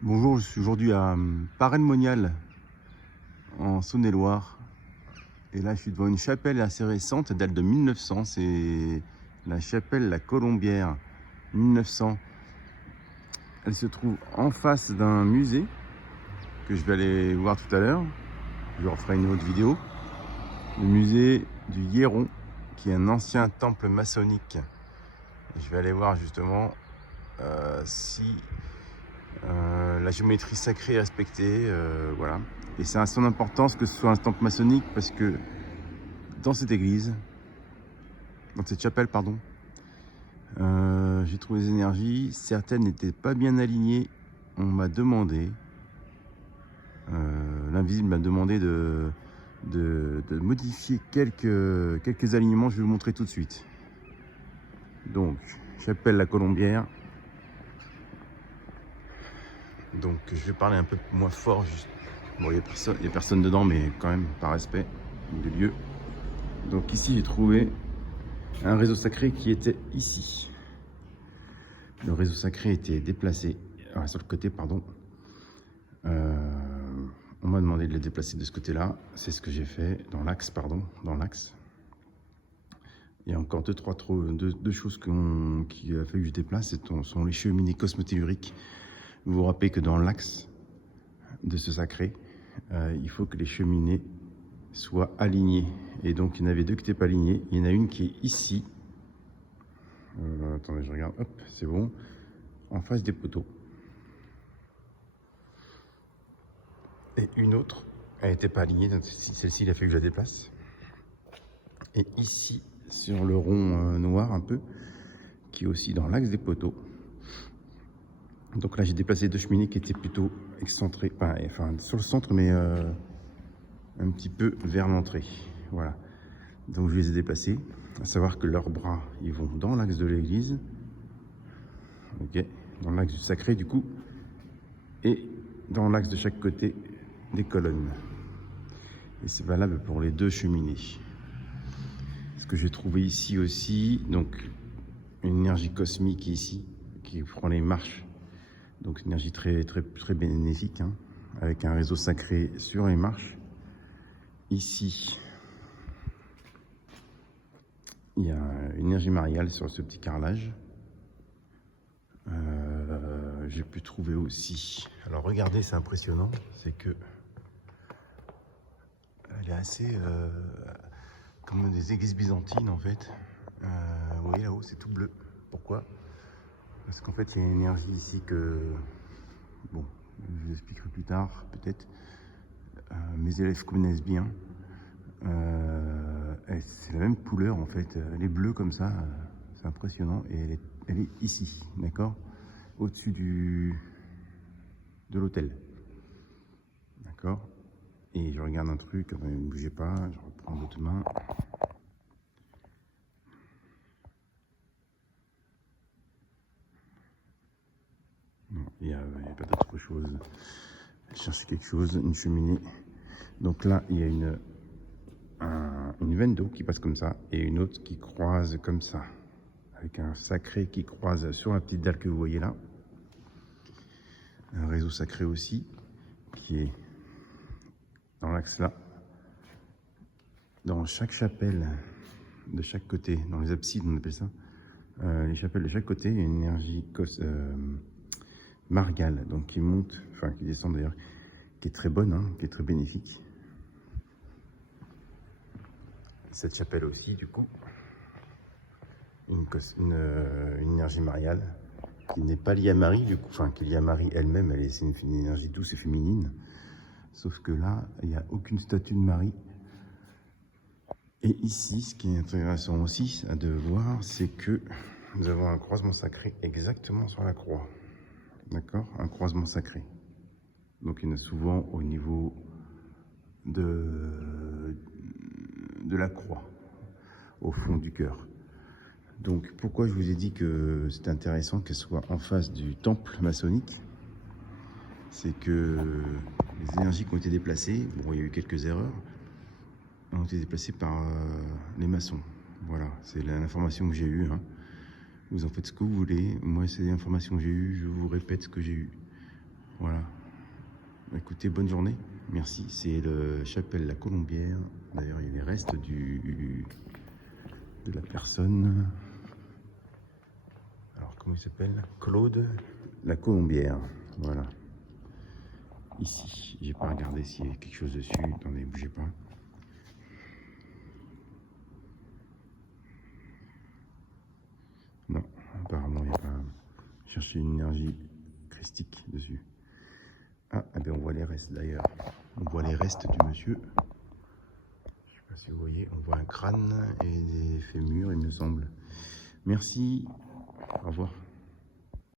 Bonjour, je suis aujourd'hui à Paray-le-Monial, en Saône-et-Loire. Et là, je suis devant une chapelle assez récente, elle date de 1900. C'est la chapelle La Colombière, 1900. Elle se trouve en face d'un musée que je vais aller voir tout à l'heure. Je referai une autre vidéo. Le musée du Hieron, qui est un ancien temple maçonnique. Et je vais aller voir justement si la géométrie sacrée est respectée, voilà. Et c'est à son importance que ce soit un temple maçonnique parce que dans cette église, dans cette chapelle, pardon, j'ai trouvé des énergies. Certaines n'étaient pas bien alignées. On m'a demandé, l'invisible m'a demandé de modifier quelques alignements. Je vais vous montrer tout de suite. Donc, chapelle La Colombière. Donc, je vais parler un peu moins fort. Juste. Bon, il n'y a personne dedans, mais quand même, par respect du lieu. Donc ici, j'ai trouvé un réseau sacré qui était ici. Le réseau sacré était déplacé, sur le côté, pardon. On m'a demandé de le déplacer de ce côté-là. C'est ce que j'ai fait dans l'axe, pardon, dans l'axe. Il y a encore deux choses qui a fallu que je déplace. Ce sont les cheminées cosmotelluriques. Vous vous rappelez que dans l'axe de ce sacré, il faut que les cheminées soient alignées. Et donc, il y en avait deux qui n'étaient pas alignées. Il y en a une qui est ici. Attendez, je regarde. Hop, c'est bon. En face des poteaux. Et une autre, elle n'était pas alignée. Donc celle-ci, il a fallu que je la déplace. Et ici, sur le rond noir un peu, qui est aussi dans l'axe des poteaux. Donc là, j'ai déplacé deux cheminées qui étaient plutôt excentrées, enfin sur le centre, mais un petit peu vers l'entrée. Voilà. Donc je les ai déplacés. À savoir que leurs bras, ils vont dans l'axe de l'église. Ok. Dans l'axe du sacré, du coup. Et dans l'axe de chaque côté des colonnes. Et c'est valable pour les deux cheminées. Ce que j'ai trouvé ici aussi, donc une énergie cosmique ici, qui prend les marches. Donc une énergie très bénéfique, hein, avec un réseau sacré sur les marches. Ici, il y a une énergie mariale sur ce petit carrelage. J'ai pu trouver aussi. Alors regardez, c'est impressionnant, c'est que elle est assez comme des églises byzantines en fait. Vous voyez là-haut, c'est tout bleu. Pourquoi? Parce qu'en fait, il y a une énergie ici que, bon, je vous expliquerai plus tard, peut-être. Mes élèves connaissent bien. C'est la même couleur en fait. Elle est bleue comme ça, c'est impressionnant. Et elle est ici, d'accord? Au-dessus de l'autel. D'accord? Et je regarde un truc, ne bougez pas, je reprends l'autre main. Non, il n'y a pas d'autre chose. Je cherche quelque chose, une cheminée. Donc là, il y a une veine d'eau qui passe comme ça et une autre qui croise comme ça. Avec un sacré qui croise sur la petite dalle que vous voyez là. Un réseau sacré aussi qui est dans l'axe là. Dans chaque chapelle de chaque côté, dans les absides on appelle ça, les chapelles de chaque côté, il y a une énergie margale, donc qui monte, enfin qui descend d'ailleurs, qui est très bonne, hein, qui est très bénéfique. Cette chapelle aussi, du coup, une énergie mariale qui n'est pas liée à Marie, du coup, enfin qui est liée à Marie elle-même, c'est une énergie douce et féminine. Sauf que là, il n'y a aucune statue de Marie. Et ici, ce qui est intéressant aussi à de voir, c'est que nous avons un croisement sacré exactement sur la croix. D'accord? Un croisement sacré. Donc il y en a souvent au niveau de la croix, au fond du cœur. Donc pourquoi je vous ai dit que c'était intéressant qu'elle soit en face du temple maçonnique? C'est que les énergies qui ont été déplacées, bon, il y a eu quelques erreurs, ont été déplacées par les maçons. Voilà, c'est l'information que j'ai eue. Hein. Vous en faites ce que vous voulez. Moi, c'est l'information que j'ai eue. Je vous répète ce que j'ai eu. Voilà. Écoutez, bonne journée. Merci. C'est le chapelle La Colombière. D'ailleurs, il y a les restes de la personne. Alors, comment il s'appelle? Claude La Colombière. Voilà. Ici, j'ai pas regardé s'il y avait quelque chose dessus. Attendez, bougez pas. Non, apparemment, il n'y a pas. Chercher une énergie christique dessus. Ah, eh bien, on voit les restes d'ailleurs. On voit les restes du monsieur. Je sais pas si vous voyez, on voit un crâne et des fémurs, il me semble. Merci. Au revoir.